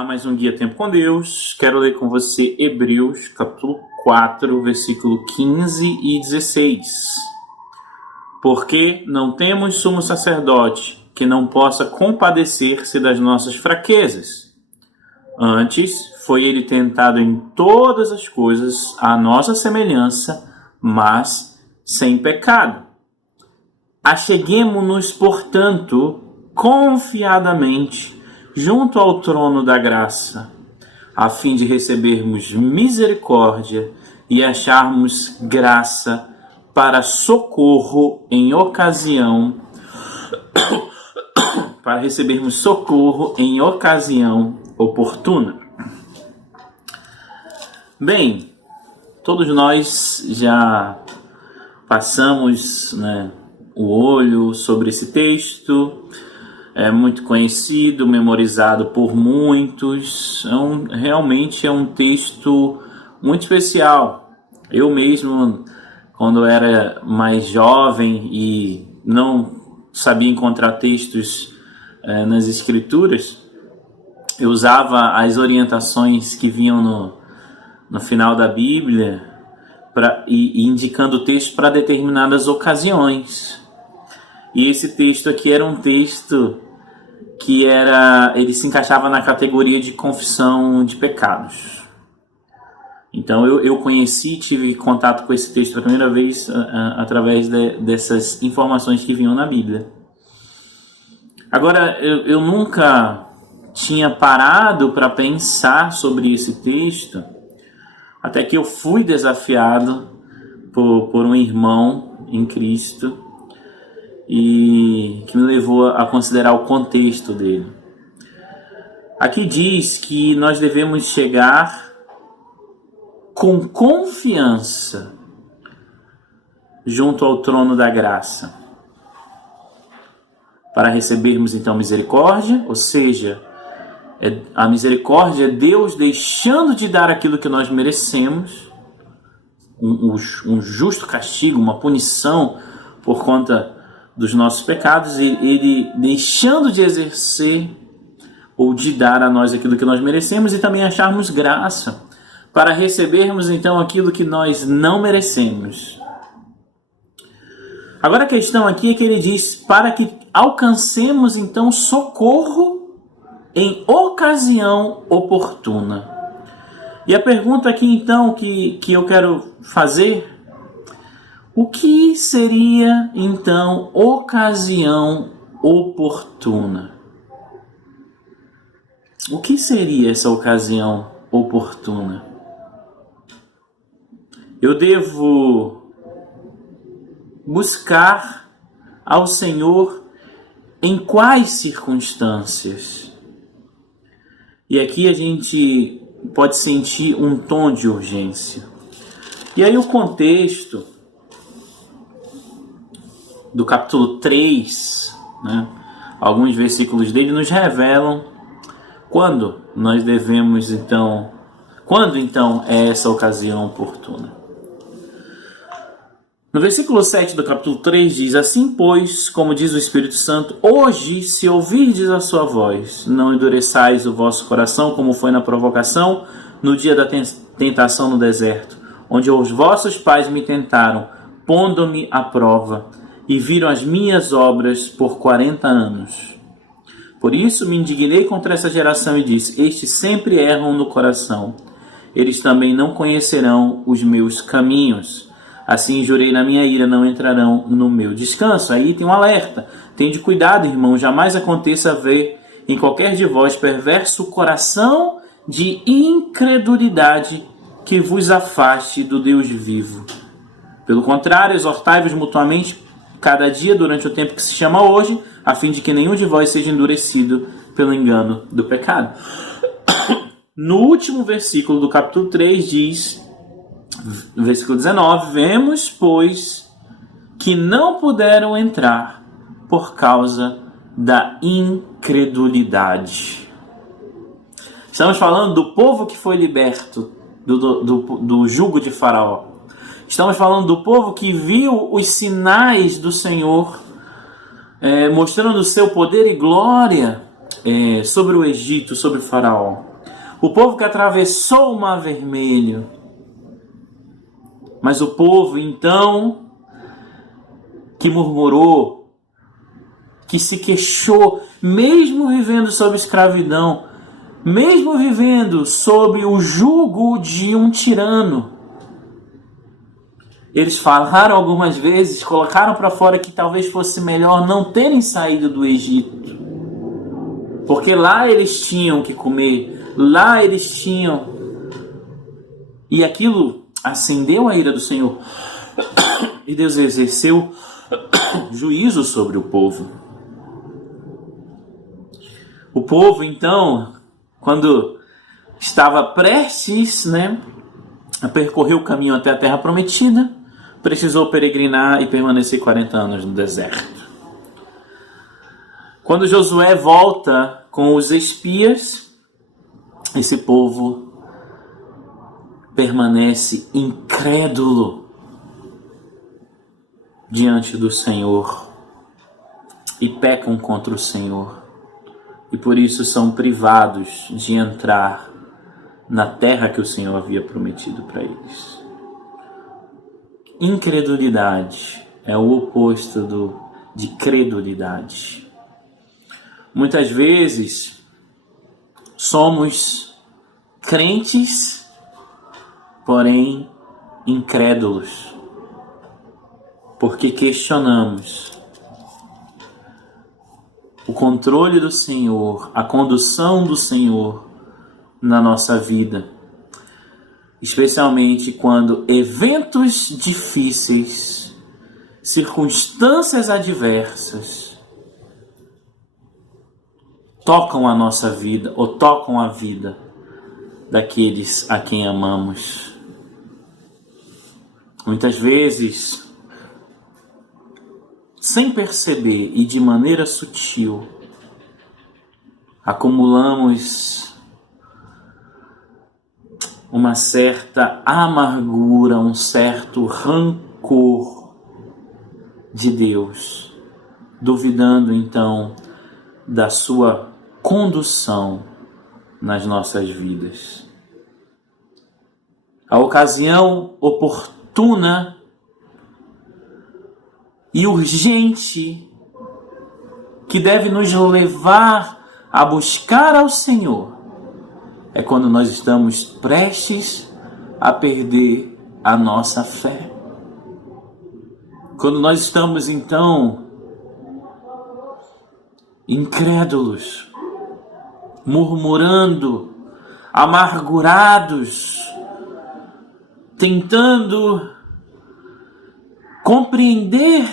Olá, mais um Guia Tempo com Deus. Quero ler com você Hebreus, capítulo 4, versículo 15 e 16. Porque não temos sumo sacerdote que não possa compadecer-se das nossas fraquezas. Antes, foi ele tentado em todas as coisas à nossa semelhança, mas sem pecado. Acheguemo-nos, portanto, confiadamente junto ao trono da graça, a fim de recebermos misericórdia e acharmos graça para socorro em ocasião oportuna. Bem, todos nós já passamos, o olho sobre esse texto. É muito conhecido, memorizado por muitos. Realmente é um texto muito especial. Eu mesmo, quando era mais jovem e não sabia encontrar textos nas escrituras, eu usava as orientações que vinham no final da Bíblia e indicando o texto para determinadas ocasiões. E esse texto aqui era um texto que ele se encaixava na categoria de confissão de pecados. Então eu tive contato com esse texto pela primeira vez através dessas informações que vinham na Bíblia. Agora, eu nunca tinha parado para pensar sobre esse texto, até que eu fui desafiado por um irmão em Cristo, e que me levou a considerar o contexto dele. Aqui diz que nós devemos chegar com confiança junto ao trono da graça, para recebermos então misericórdia, ou seja, a misericórdia é Deus deixando de dar aquilo que nós merecemos, um justo castigo, uma punição por conta dos nossos pecados, e ele deixando de exercer ou de dar a nós aquilo que nós merecemos, e também acharmos graça para recebermos então aquilo que nós não merecemos. Agora a questão aqui é que ele diz para que alcancemos então socorro em ocasião oportuna. E a pergunta aqui então que eu quero fazer: o que seria, então, ocasião oportuna? O que seria essa ocasião oportuna? Eu devo buscar ao Senhor em quais circunstâncias? E aqui a gente pode sentir um tom de urgência. E aí o contexto do capítulo 3, alguns versículos dele nos revelam quando então é essa ocasião oportuna. No versículo 7 do capítulo 3 diz: assim, pois, como diz o Espírito Santo, hoje, se ouvirdes a sua voz, não endureçais o vosso coração, como foi na provocação, no dia da tentação no deserto, onde os vossos pais me tentaram, pondo-me à prova, e viram as minhas obras por 40 anos. Por isso me indignei contra essa geração e disse: estes sempre erram no coração. Eles também não conhecerão os meus caminhos. Assim jurei na minha ira, não entrarão no meu descanso. Aí tem um alerta. Tende cuidado, irmão, jamais aconteça ver em qualquer de vós perverso coração de incredulidade que vos afaste do Deus vivo. Pelo contrário, exortai-vos mutuamente cada dia durante o tempo que se chama hoje, a fim de que nenhum de vós seja endurecido pelo engano do pecado. No último versículo do capítulo 3 diz, no versículo 19, vemos, pois, que não puderam entrar por causa da incredulidade. Estamos falando do povo que foi liberto do jugo de Faraó. Estamos falando do povo que viu os sinais do Senhor mostrando o seu poder e glória sobre o Egito, sobre o Faraó. O povo que atravessou o Mar Vermelho. Mas o povo, então, que murmurou, que se queixou, mesmo vivendo sob escravidão, mesmo vivendo sob o jugo de um tirano, eles falaram algumas vezes, colocaram para fora que talvez fosse melhor não terem saído do Egito, porque lá eles tinham que comer, lá eles tinham, e aquilo acendeu a ira do Senhor, e Deus exerceu juízo sobre o povo. O povo, então, quando estava prestes, a percorrer o caminho até a Terra Prometida, precisou peregrinar e permanecer 40 anos no deserto. Quando Josué volta com os espias, esse povo permanece incrédulo diante do Senhor e pecam contra o Senhor. E por isso são privados de entrar na terra que o Senhor havia prometido para eles. Incredulidade é o oposto de credulidade. Muitas vezes somos crentes, porém incrédulos, porque questionamos o controle do Senhor, a condução do Senhor na nossa vida, especialmente quando eventos difíceis, circunstâncias adversas tocam a nossa vida ou tocam a vida daqueles a quem amamos. Muitas vezes, sem perceber e de maneira sutil, acumulamos uma certa amargura, um certo rancor de Deus, duvidando então da sua condução nas nossas vidas. A ocasião oportuna e urgente que deve nos levar a buscar ao Senhor é quando nós estamos prestes a perder a nossa fé. Quando nós estamos então incrédulos, murmurando, amargurados, tentando compreender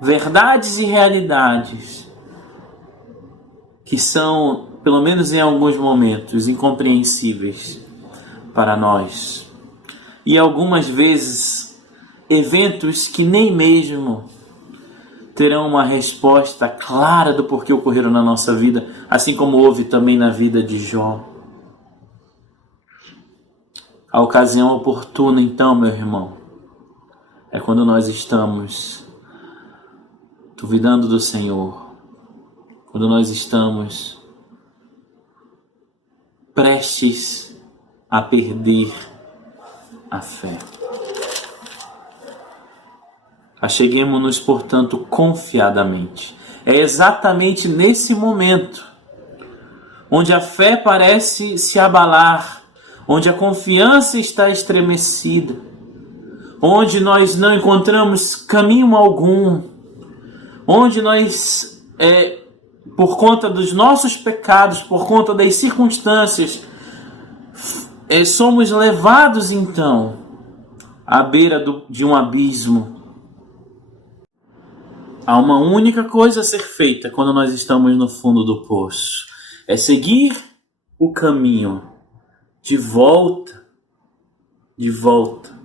verdades e realidades que são, pelo menos em alguns momentos, incompreensíveis para nós. E algumas vezes, eventos que nem mesmo terão uma resposta clara do porquê ocorreram na nossa vida, assim como houve também na vida de Jó. A ocasião oportuna, então, meu irmão, é quando nós estamos duvidando do Senhor, quando nós estamos prestes a perder a fé. Acheguemo-nos, portanto, confiadamente. É exatamente nesse momento onde a fé parece se abalar, onde a confiança está estremecida, onde nós não encontramos caminho algum, onde nós, por conta dos nossos pecados, por conta das circunstâncias, somos levados então à beira de um abismo. Há uma única coisa a ser feita quando nós estamos no fundo do poço: é seguir o caminho de volta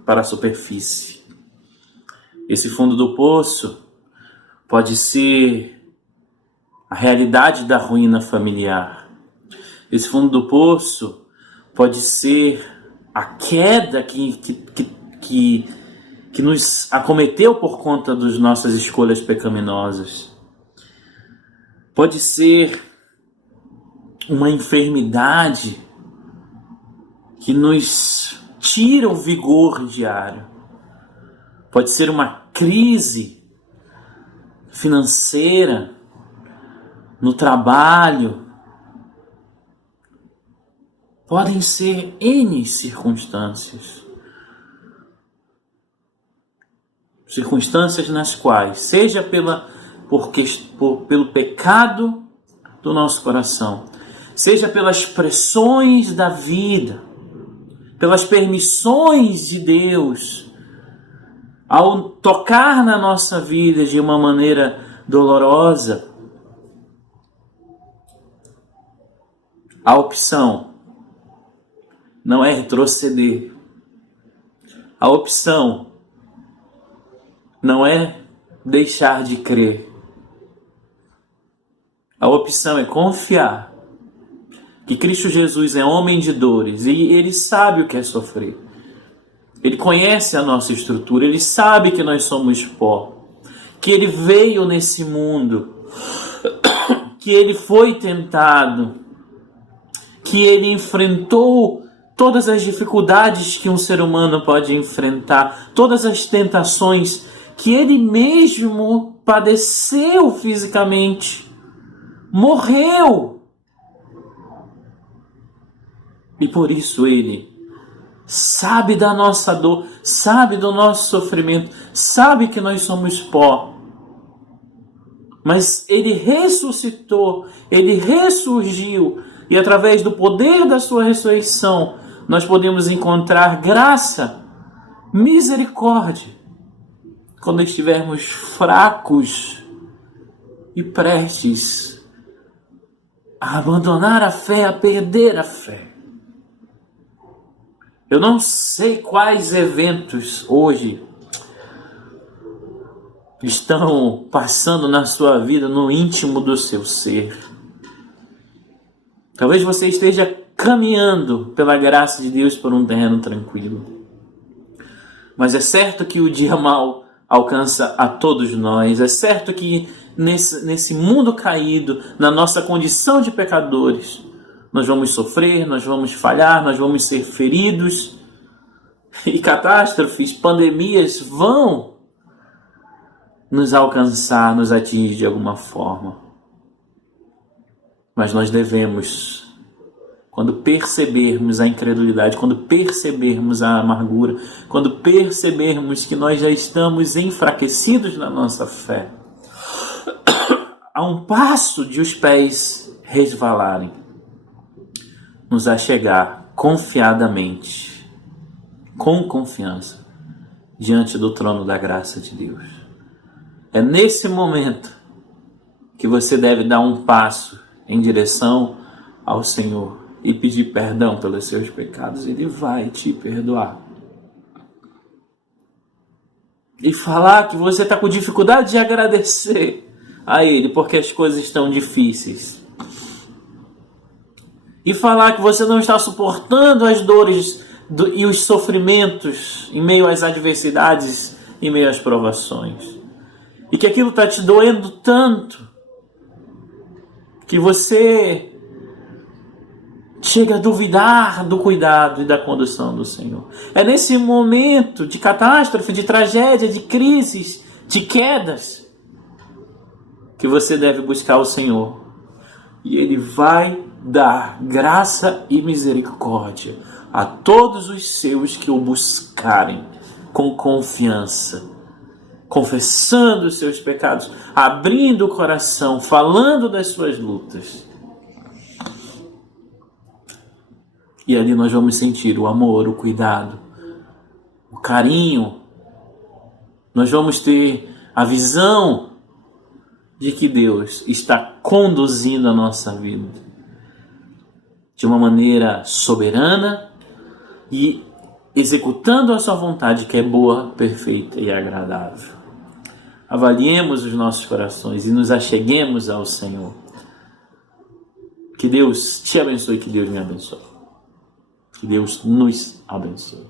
para a superfície. Esse fundo do poço pode ser a realidade da ruína familiar. Esse fundo do poço pode ser a queda que nos acometeu por conta das nossas escolhas pecaminosas. Pode ser uma enfermidade que nos tira o vigor diário. Pode ser uma crise financeira, no trabalho. Podem ser N circunstâncias. Circunstâncias nas quais, seja pelo pecado do nosso coração, seja pelas pressões da vida, pelas permissões de Deus, ao tocar na nossa vida de uma maneira dolorosa, a opção não é retroceder. A opção não é deixar de crer. A opção é confiar que Cristo Jesus é homem de dores e Ele sabe o que é sofrer. Ele conhece a nossa estrutura, Ele sabe que nós somos pó, que Ele veio nesse mundo, que Ele foi tentado, que Ele enfrentou todas as dificuldades que um ser humano pode enfrentar, todas as tentações que Ele mesmo padeceu fisicamente, morreu. E por isso Ele sabe da nossa dor, sabe do nosso sofrimento, sabe que nós somos pó. Mas Ele ressuscitou, Ele ressurgiu, e através do poder da sua ressurreição, nós podemos encontrar graça, misericórdia, quando estivermos fracos e prestes a abandonar a fé, a perder a fé. Eu não sei quais eventos hoje estão passando na sua vida, no íntimo do seu ser. Talvez você esteja caminhando pela graça de Deus por um terreno tranquilo. Mas é certo que o dia mau alcança a todos nós. É certo que nesse mundo caído, na nossa condição de pecadores, nós vamos sofrer, nós vamos falhar, nós vamos ser feridos. E catástrofes, pandemias vão nos alcançar, nos atingir de alguma forma. Mas nós devemos, quando percebermos a incredulidade, quando percebermos a amargura, quando percebermos que nós já estamos enfraquecidos na nossa fé, a um passo de os pés resvalarem, nos achegar confiadamente, com confiança, diante do trono da graça de Deus. É nesse momento que você deve dar um passo em direção ao Senhor e pedir perdão pelos seus pecados. Ele vai te perdoar. E falar que você está com dificuldade de agradecer a Ele porque as coisas estão difíceis. E falar que você não está suportando as dores e os sofrimentos em meio às adversidades, em meio às provações. E que aquilo está te doendo tanto que você chega a duvidar do cuidado e da condução do Senhor. É nesse momento de catástrofe, de tragédia, de crises, de quedas, que você deve buscar o Senhor. E Ele vai dar graça e misericórdia a todos os seus que o buscarem com confiança, confessando os seus pecados, abrindo o coração, falando das suas lutas. E ali nós vamos sentir o amor, o cuidado, o carinho. Nós vamos ter a visão de que Deus está conduzindo a nossa vida de uma maneira soberana e executando a sua vontade, que é boa, perfeita e agradável. Avaliemos os nossos corações e nos acheguemos ao Senhor. Que Deus te abençoe, que Deus me abençoe. Que Deus nos abençoe.